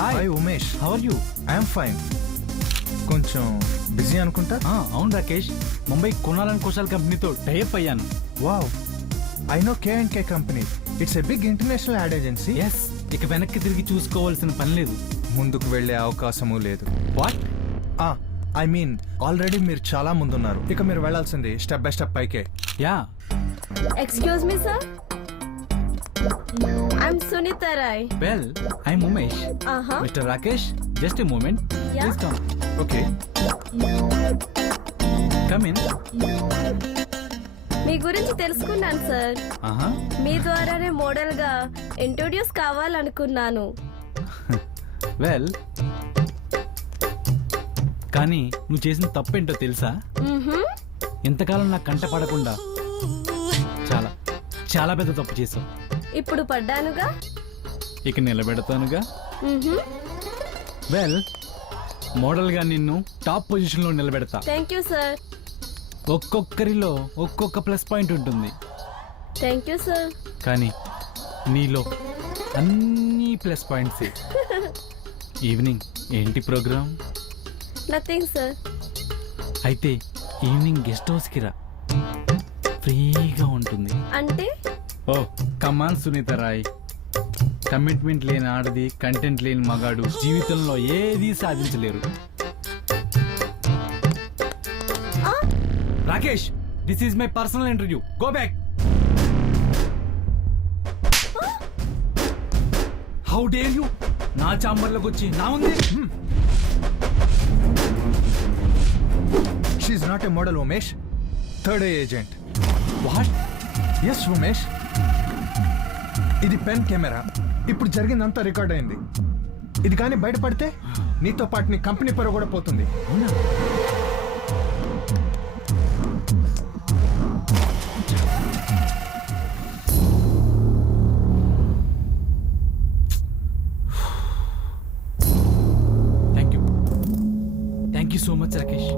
Hi Umesh, how are you? I'm fine. కొంచెం busy అనుకుంటా. అవును రాకేష్, ముంబై కునాలన్ కుశాల్ కంపెనీతో టైఅప్ అయ్యాను. Wow, I know K&K company. It's a big international ad agency. Yes, ఇక వెనక్కి తిరిగి చూసుకోవాల్సిన పని లేదు. ముందుకు వెళ్ళే అవకాశము లేదు. వాట్? ఐ మీన్ ఆల్రెడీ మీరు చాలా ముందున్నారు. ఇక మీరు వెళ్ళాల్సింది స్టెప్ బై స్టెప్ పైకే. Yeah. Excuse me, sir. I'm Sunita Rai. Well, I'm Umesh. Uh-huh. Mister Rakesh, just a moment. Yeah. Please come. Okay, come in. మీ గురించి తెలుసుకున్నాను సార్. ఆహా. మీ ద్వారానే మోడల్ గా ఇంట్రొడ్యూస్ కావాలనుకున్నాను. వెల్, కానీ నువ్వు చేసిన తప్పేంటో తెలుసా? మ్మ్హ్మ్. ఇంతకాలం నాకు కంట పడకుండా చాలా చాలా పెద్ద తప్పు చేసావు. ఇప్పుడు పడ్డానుగా. ఇక నిలబెడతానుగా. మ్మ్హ్మ్. వెల్, మోడల్గా నిన్ను టాప్ పొజిషన్లో నిలబెడతా. Thank you sir. ఒక్కొక్కరిలో ఒక్కొక్క ప్లస్ పాయింట్ ఉంటుంది, థ్యాంక్ యూ సార్. కానీ నీలో అన్ని ప్లస్ పాయింట్సే. ఈవినింగ్ ఏంటి ప్రోగ్రామ్? Nothing sir. అయితే ఈవినింగ్ గెస్ట్ హౌస్కి రా, ఫ్రీగా ఉంటుంది. అంటే oh come on Sunita Rai, commitment లేని ఆడది, కంటెంట్ లేని మగాడు జీవితంలో ఏదీ సాధించలేరు. Rakesh, this is my personal interview, go back. How dare you నా చాంబర్లోకి వచ్చి నా ఉంది. She's not a model Umesh, third agent. What? Yes Umesh, ఇది పెన్ కెమెరా. ఇప్పుడు జరిగిందంతా రికార్డ్ అయింది. ఇది కానీ బయటపడితే నీతో పాటు నీ కంపెనీ పరువు కూడా పోతుంది. Thank you so much Rakesh.